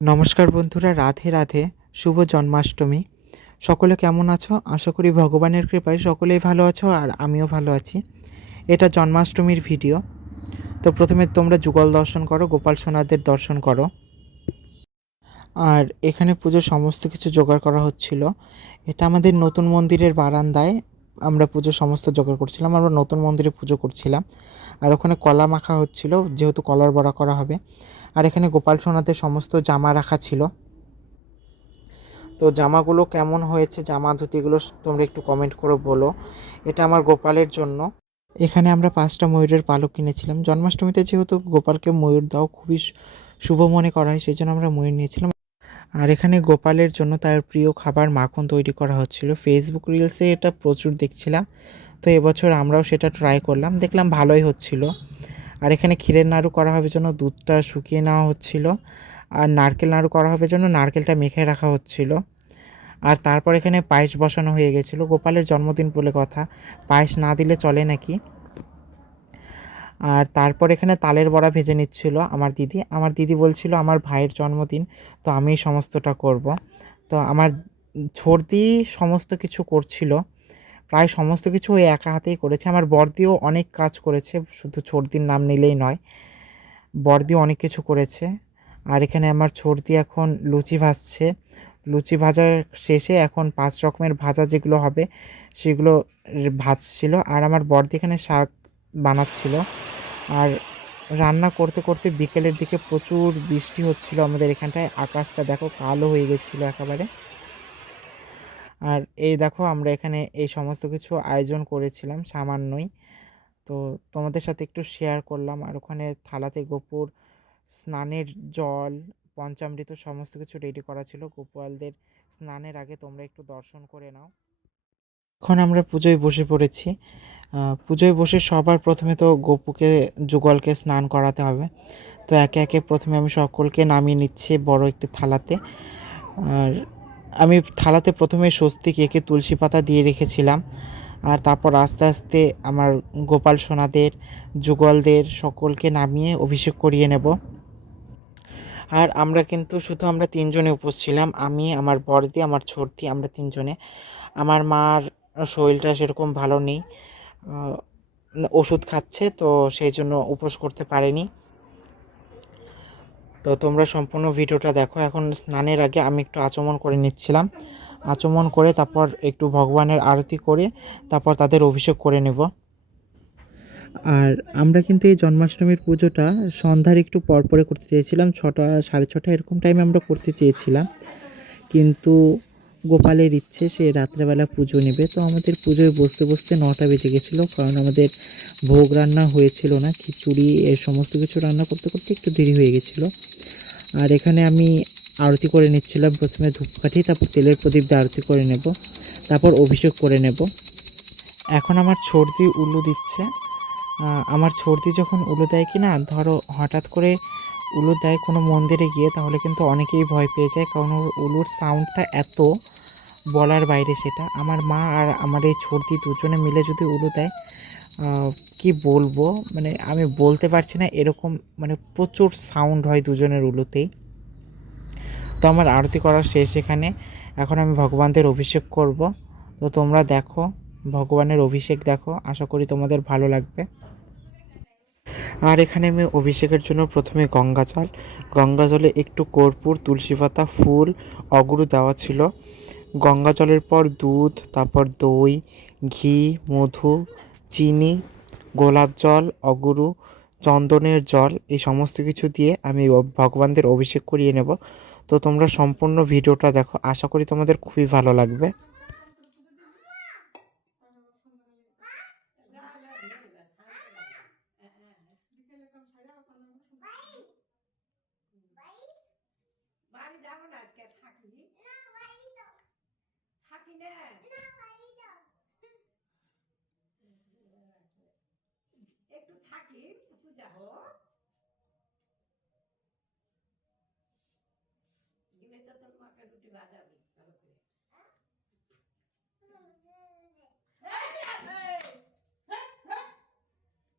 নমস্কার বন্ধুরা, রাধে রাধে, শুভ জন্মাষ্টমী। সকলে কেমন আছো? আশা করি ভগবানের কৃপায় সকলেই ভালো আছো আর আমিও ভালো আছি। এটা জন্মাষ্টমীর ভিডিও। তো প্রথমে তোমরা যুগল দর্শন করো, গোপাল সোনাদের দর্শন করো। আর এখানে পুজোর সমস্ত কিছু জোগাড় করা হচ্ছিল। এটা আমাদের নতুন মন্দিরের বারান্দায়। আমরা পুজোর সমস্ত জোগাড় করছিলাম, আমরা নতুন মন্দিরে পুজো করছিলাম। আর ওখানে কলা মাখা হচ্ছিল, যেহেতু কলার বড়া করা হবে। আর এখানে গোপাল সোনাতে সমস্ত জামা রাখা ছিল। তো জামাগুলো কেমন হয়েছে, জামা ধুতিগুলো তোমরা একটু কমেন্ট করে বলো। এটা আমার গোপালের জন্য। এখানে আমরা পাঁচটা ময়ূরের পালক কিনেছিলাম। জন্মাষ্টমীতে যেহেতু গোপালকে ময়ূর দাও খুবই শুভ মনে করা হয় সেই জন্য আমরা ময়ূর নিয়েছিলাম। আর এখানে গোপালের জন্য তার প্রিয় খাবার মাখন তৈরি করা হচ্ছিল। ফেসবুক রিলসে এটা প্রচুর দেখছিলাম। তো এবছর আমরাও সেটা ট্রাই করলাম। দেখলাম ভালোই হচ্ছিল। আর এখানে ক্ষীরের নাড়ু করা হবে জন্য দুধটা শুকিয়ে নেওয়া হচ্ছিল। আর নারকেল নাড়ু করা হবে জন্য নারকেলটা মেখে রাখা হচ্ছিল। আর তারপর এখানে পায়েস বসানো হয়ে গেছিল। গোপালের জন্মদিন বলে কথা। পায়েস না দিলে চলে নাকি? আর তারপর এখানে তালের বড়া ভেজে নিচ্ছিল আমার দিদি। আমার দিদি বলছিল, আমার ভাইয়ের জন্মদিন, তো আমি সমস্তটা করব। তো আমার ছর্দি সমস্ত কিছু করছিল, প্রায় সমস্ত কিছু ওই একা হাতেই করেছে। আমার বর্দিও অনেক কাজ করেছে, শুধু ছর্দির নাম নিলেই নয় বর্দিও অনেক কিছু করেছে। আর এখানে আমার ছর্দি এখন লুচি ভাজছে। লুচি ভাজার শেষে এখন পাঁচ রকমের ভাজা যেগুলো হবে, সেগুলো ভাজছিল। আর আমার বর্দি এখানে শাক বানাচ্ছিল। আর রান্না করতে করতে বিকেলের দিকে প্রচুর বৃষ্টি হচ্ছিল আমাদের এখানটায়। আকাশটা দেখো কালো হয়ে গেছিল একেবারে। আর এই দেখো আমরা এখানে এই সমস্ত কিছু আয়োজন করেছিলাম সামান্যই। তো তোমাদের সাথে একটু শেয়ার করলাম। আর ওখানে থালাতে গোপুর, স্নানের জল, পঞ্চামৃত সমস্ত কিছু রেডি করা ছিল। গোপালদের স্নানের আগে তোমরা একটু দর্শন করে নাও। এখন আমরা পুজোয় বসে পড়েছি। পুজোয় বসে সবার প্রথমে তো গোপুকে, যুগলকে স্নান করাতে হবে। তো একে একে প্রথমে আমি সকলকে নামিয়ে নিচ্ছি বড় একটি থালাতে। আর আমি থালাতে প্রথমে স্বস্তিক এঁকে তুলসী পাতা দিয়ে রেখেছিলাম। আর তারপর আস্তে আস্তে আমার গোপাল সোনাদের, যুগলদের সকলকে নামিয়ে অভিষেক করিয়ে নেব। আর আমরা কিন্তু শুধু আমরা তিনজনে উপোস ছিলাম। আমি, আমার বড়দি, আমার ছোটদি, আমরা তিনজনে। আমার মার শরীরটা সেরকম ভালো নেই। ওষুধ খাচ্ছে, তো সেই জন্য উপোস করতে পারেনি। তো তোমরা সম্পূর্ণ ভিডিওটা দেখো। এখন স্নানের আগে আমি একটু আচমন করে নিচ্ছিলাম। আচমন করে তারপর একটু ভগবানের আরতি করে তারপর তাদের অভিষেক করে নেব। আর আমরা কিন্তু এই জন্মাষ্টমীর পুজোটা সন্ধ্যার একটু পর পরে করতে চেয়েছিলাম, ছটা, সাড়ে ছটা এরকম টাইমে আমরা করতে চেয়েছিলাম। কিন্তু গোপালের ইচ্ছে, সে রাত্রেবেলা পুজো নেবে। তো আমাদের পুজোয় বসতে বসতে নটা বেজে গেছিল, কারণ আমাদের ভোগ রান্না হয়েছিল না, খিচুড়ি এর সমস্ত কিছু রান্না করতে করতে একটু দেরি হয়ে গেছিল। আর এখানে আমি আরতি করে নিচ্ছিলাম, প্রথমে ধূপকাঠি, তারপর তেলের প্রদীপ দিয়ে আরতি করে নেব, তারপর অভিষেক করে নেব। এখন আমার সর্দি উলু দিচ্ছে। আমার সর্দি যখন উলু দেয় কি না ধরো হঠাৎ করে উলু দেয় কোনো মন্দিরে গিয়ে, তাহলে কিন্তু অনেকেই ভয় পেয়ে যায়, কারণ ওর উলুর সাউন্ডটা এত বলার বাইরে সেটা। আমার মা আর আমার এই সর্দি দুজনে মিলে যদি উলু দেয় কি বলব? মানে আমি বলতে পারছি না, এরকম মানে প্রচুর সাউন্ড হয় দুজনের উলুতেই। তো আমার আরতি করা শেষ এখানে। এখন আমি ভগবানদের অভিষেক করব। তো তোমরা দেখো, ভগবানের অভিষেক দেখো। আশা করি তোমাদের ভালো লাগবে। আর এখানে আমি অভিষেকের জন্য প্রথমে গঙ্গা জল গঙ্গা জলে একটু কর্পূর, তুলসী পাতা, ফুল, অগুরু দেওয়া ছিল। গঙ্গা জলের পর দুধ, তারপর দই, ঘি, মধু, চিনি, গোলাপ জল, অগুরু, চন্দনের জল, এই সমস্ত কিছু দিয়ে আমি ভগবানদের অভিষেক করিয়ে নেব। তো তোমরা সম্পূর্ণ ভিডিওটা দেখো। আশা করি তোমাদের খুবই ভালো লাগবে বাড়ি যাব না আজকে থাকি থাকি না একটু থাকি পূজা হোক গেলে তো তোর মাকে রুটি বাজাবি ভালো করে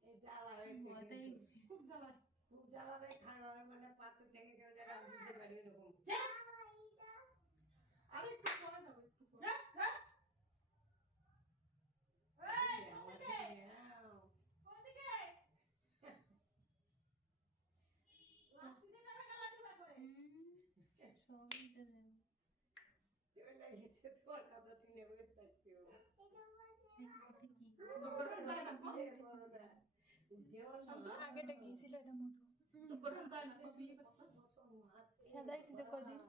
এই জ্বালা হয়েছে কিন্তু। খুব জ্বালা খুব জ্বালাবে খাওয়া মানে পাত্র থেকে কেউ যেন বুঝতে পারি এরকম এটা কি ছিল এটা মধু সাদাই ছিল কদিন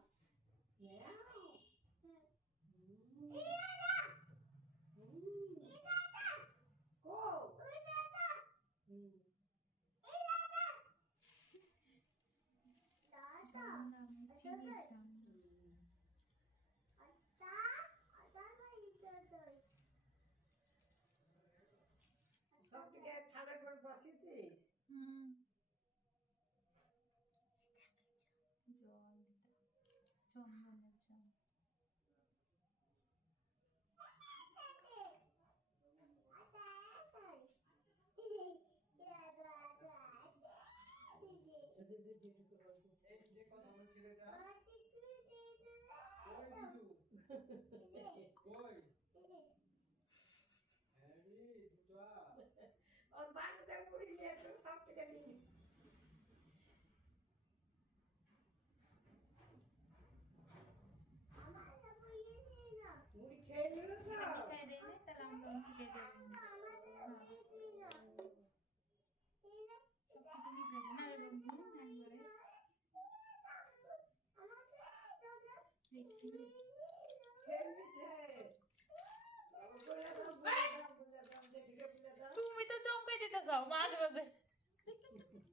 সব 이렇게 될것 같고.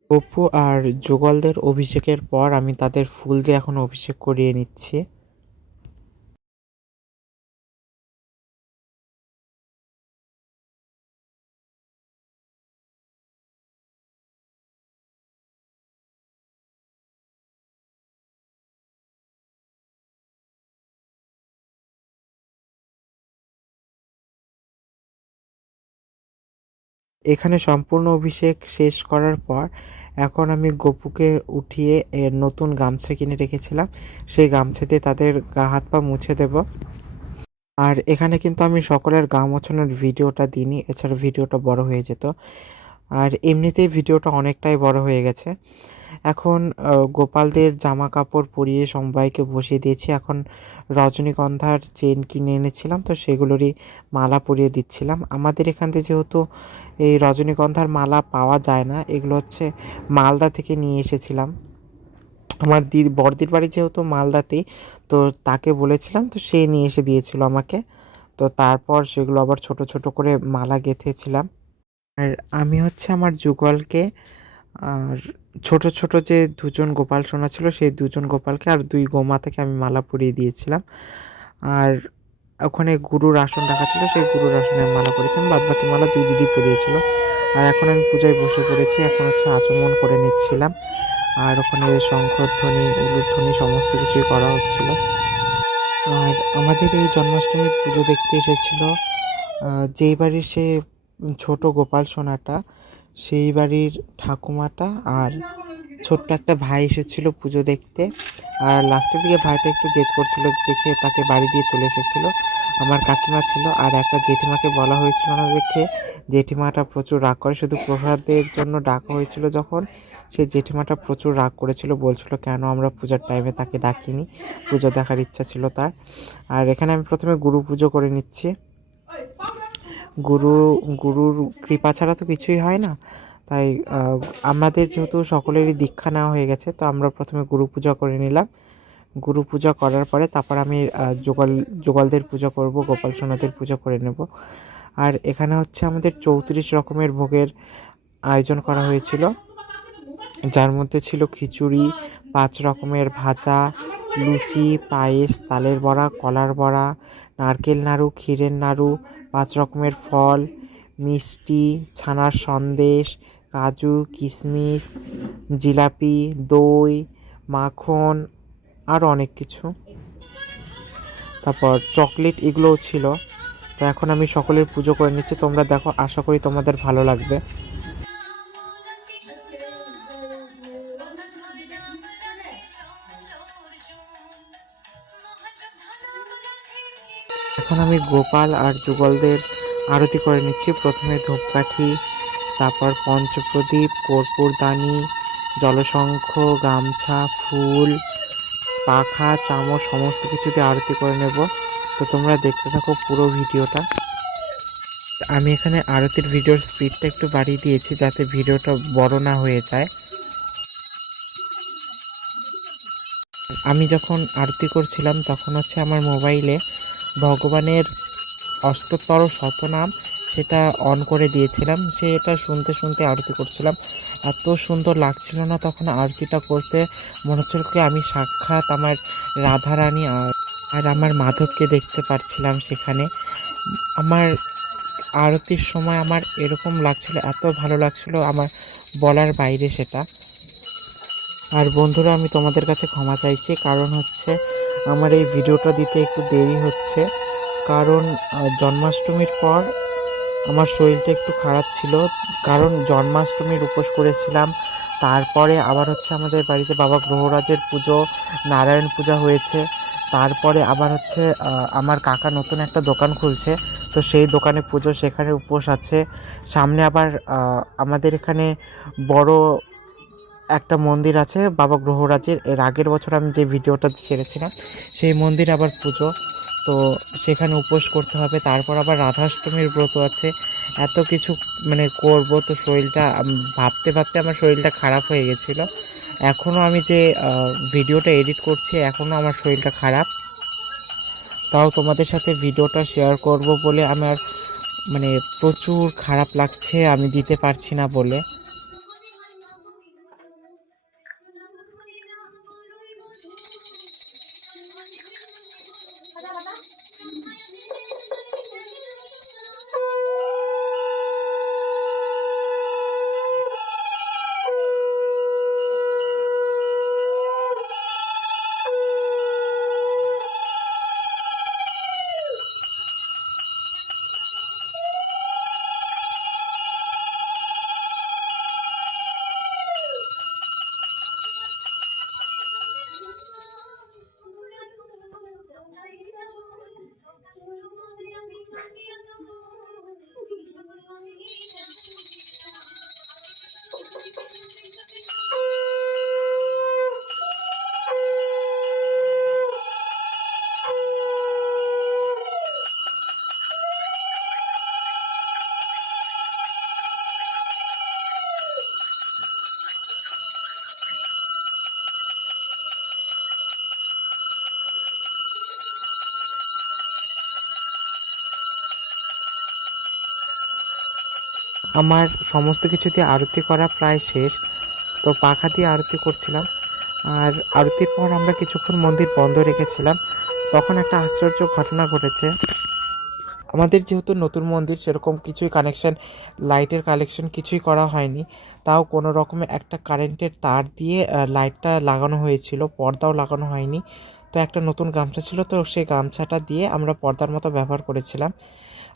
অপু আর যুগলদের অভিষেকের পর আমি তাদের ফুল দিয়ে এখন অভিষেক করিয়ে নিচ্ছি। এখানে সম্পূর্ণ অভিষেক শেষ করার পর এখন আমি গপুকে উঠিয়ে নতুন গামছা কিনে রেখেছিলাম। সেই গামছাতে তাদের গা, হাত, পা মুছে দেব। আর এখানে কিন্তু আমি সকলের গা মোছানোর ভিডিওটা দিইনি, এছাড়া ভিডিওটা বড় হয়ে যেত। আর এমনিতেই ভিডিওটা অনেকটাই বড় হয়ে গেছে। এখন গোপালদের জামা কাপড় পরিয়ে সবাইকে বসিয়ে দিয়েছি। এখন রজনীগন্ধার চেন কিনে এনেছিলাম, তো সেগুলোরই মালা পরিয়ে দিচ্ছিলাম। আমাদের এখান থেকে যেহেতু এই রজনীগন্ধার মালা পাওয়া যায় না, এগুলো হচ্ছে মালদা থেকে নিয়ে এসেছিলাম। আমার দিদি বড়দির বাড়ি যেহেতু মালদাতেই, তো তাকে বলেছিলাম, তো সে নিয়ে এসে দিয়েছিল আমাকে। তো তারপর সেগুলো আবার ছোট ছোট করে মালা গেঁথেছিলাম। আর আমি হচ্ছে আমার যুগলকে আর ছোট ছোট যে দুজন গোপাল সোনা ছিল, সেই দুজন গোপালকে আর দুই গোমাতাকে আমি মালা পরিয়ে দিয়েছিলাম। আর ওখানে গুরুর আসন রাখা ছিল, সেই গুরুর আসনে মালা পরেছিলাম। বাদ বাকি মালা দুই দিদি পরিয়েছিল। আর এখন আমি পূজায় বসে পড়েছি, এখন হচ্ছে আচমন করে নিচ্ছিলাম। আর ওখানে শঙ্খধ্বনি উলুধ্বনি সমস্ত কিছুই করা হচ্ছিল। আর আমাদের এই জন্মাষ্টমীর পুজো দেখতে এসেছিল যেই বাড়ির সে ছোট গোপাল সোনাটা, সেই বাড়ির ঠাকুমাটা আর ছোট্ট একটা ভাই এসেছিল পুজো দেখতে। আর লাস্টের দিকে ভাইটা একটু জেদ করছিল, দেখে তাকে বাড়ি দিয়ে চলে এসেছিল। আমার কাকিমা ছিল আর একটা জেঠিমাকে বলা হয়েছিল না দেখে। জেঠিমাটা প্রচুর রাগ করে, শুধু প্রসাদের জন্য ডাকা হয়েছিল যখন। সে জেঠিমাটা প্রচুর রাগ করেছিল, বলছিল, কেন আমরা পূজার টাইমে তাকে ডাকিনি? পুজো দেখার ইচ্ছা ছিল তার। আর এখানে আমি প্রথমে গুরু পুজো করে নিচ্ছি। গুরু, গুরুর কৃপা ছাড়া তো কিছুই হয় না। তাই আমাদের যেহেতু সকলেরই দীক্ষা নেওয়া হয়ে গেছে, তো আমরা প্রথমে গুরু পূজা করে নিলাম। গুরু পূজা করার পরে তারপর আমি যোগাল, যোগালদের পূজা করব, গোপাল সোনাদের পূজা করে নেব। আর এখানে হচ্ছে আমাদের চৌত্রিশ রকমের ভোগের আয়োজন করা হয়েছিল। যার মধ্যে ছিল খিচুড়ি, পাঁচ রকমের ভাজা, লুচি, পায়েস, তালের বড়া, কলার বড়া নারকেল নাড়ু, ক্ষীরের নাড়ু, পাঁচ রকমের ফল, মিষ্টি, ছানার সন্দেশ, কাজু কিশমিশ জিলাপি, দই, মাখন আরও অনেক কিছু। তারপর চকলেট এগুলোও ছিল। তো এখন আমি সকলের পুজো করে নিচ্ছি। তোমরা দেখো, আশা করি তোমাদের ভালো লাগবে। এখন আমি গোপাল আর যুগলদের আরতি করে নিচ্ছি। প্রথমে ধূপকাঠি, তারপর পঞ্চপ্রদীপ কর্পূরদানি জলশঙ্খ, গামছা, ফুল, পাখা, চামচ, সমস্ত কিছু দিয়ে আরতি করে নেব। তো তোমরা দেখতে থাকো পুরো ভিডিওটা। আমি এখানে আরতির ভিডিওর স্পিডটা একটু বাড়িয়ে দিয়েছি যাতে ভিডিওটা বড় না হয়ে যায়। আমি যখন আরতি করছিলাম তখন হচ্ছে আমার মোবাইলে ভগবানের অষ্টোত্তর শতনাম সেটা অন করে দিয়েছিলাম। সেটা শুনতে শুনতে আরতি করছিলাম। এত সুন্দর লাগছিল না তখন আরতিটা করতে। মনে হচ্ছিল কি আমি সাক্ষাৎ আমার রাধারানী আর আর আমার মাধবকে দেখতে পারছিলাম সেখানে। আমার আরতির সময় আমার এরকম লাগছিল, এত ভালো লাগছিল আমার বলার বাইরে সেটা। আর বন্ধুরা, আমি তোমাদের কাছে ক্ষমা চাইছি। কারণ হচ্ছে আমার এই ভিডিওটা দিতে একটু দেরি হচ্ছে। কারণ জন্মাষ্টমীর পর আমার শরীরটা একটু খারাপ ছিল। কারণ, জন্মাষ্টমীর উপোস করেছিলাম। তারপরে আবার হচ্ছে আমাদের বাড়িতে বাবা গ্রহরাজের পুজো, নারায়ণ পূজা হয়েছে। তারপরে আবার হচ্ছে আমার কাকা নতুন একটা দোকান খুলছে। তো সেই দোকানে পুজো, সেখানে উপোস আছে। সামনে আবার আমাদের এখানে বড় একটা মন্দির আছে বাবা গ্রহরাজের এর আগের বছর আমি যে ভিডিওটা ছেড়েছিলাম, সেই মন্দির আবার পুজো। তো সেখানে উপোস করতে হবে, তারপর আবার রাধাষ্টমীর ব্রত আছে। এত কিছু মানে করব, তো শরীরটা ভাবতে ভাবতে আমার শরীরটা খারাপ হয়ে গেছিল। এখনও আমি যে ভিডিওটা এডিট করছি এখনও আমার শরীরটা খারাপ। তাও তোমাদের সাথে ভিডিওটা শেয়ার করব বলে আমার মানে প্রচুর খারাপ লাগছে, আমি দিতে পারছি না বলে। আমার সমস্ত কিছু দিয়ে আরতি করা প্রায় শেষ। তো পাখা দিয়ে আরতি করছিলাম। আর আরতির পর আমরা কিছুক্ষণ মন্দির বন্ধ রেখেছিলাম। তখন একটা আশ্চর্য ঘটনা ঘটেছে। আমাদের যেহেতু নতুন মন্দির, সেরকম কিছুই কানেকশন লাইটের কালেকশন কিছুই করা হয়নি। তাও কোনো রকমে একটা কারেন্টের তার দিয়ে লাইটটা লাগানো হয়েছিল, পর্দাও লাগানো হয়নি। তো একটা নতুন গামছা ছিল, তো সেই গামছাটা দিয়ে আমরা পর্দার মতো ব্যবহার করেছিলাম।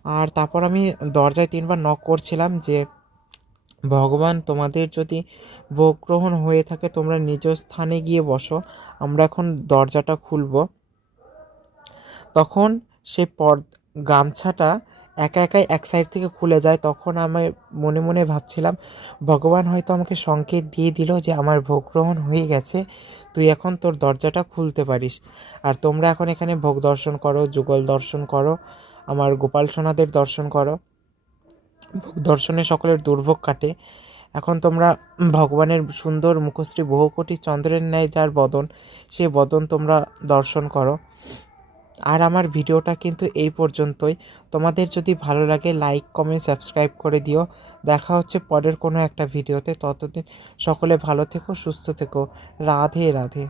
আর তারপর আমি দরজায় তিনবার নক করছিলাম যে, ভগবান, তোমাদের যদি ভোগ গ্রহণ হয়ে থাকে, তোমরা নিজ স্থানে গিয়ে বসো, আমরা এখন দরজাটা খুলব। তখন সে পর, গামছাটা একা একাই এক সাইড থেকে খুলে যায়। তখন আমি মনে মনে ভাবছিলাম, ভগবান হয়তো আমাকে সংকেত দিয়ে দিল যে আমার ভোগ গ্রহণ হয়ে গেছে, তুই এখন তোর দরজাটা খুলতে পারিস। আর তোমরা এখন এখানে ভোগ দর্শন করো, যুগল দর্শন করো। আমার গোপাল সোনাদের দর্শন করো। দর্শনে সকলের দুর্ভোগ কাটে। এখন তোমরা ভগবানের সুন্দর মুখশ্রী বহু কোটি চন্দ্রের ন্যায় যার বদন, সে বদন তোমরা দর্শন করো। আর আমার ভিডিওটা কিন্তু এই পর্যন্তই। তোমাদের যদি ভালো লাগে লাইক কমেন্ট সাবস্ক্রাইব করে দিও। দেখা হচ্ছে পরের কোনো একটা ভিডিওতে। ততদিন সকলে ভালো থেকো, সুস্থ থেকো। রাধে রাধে।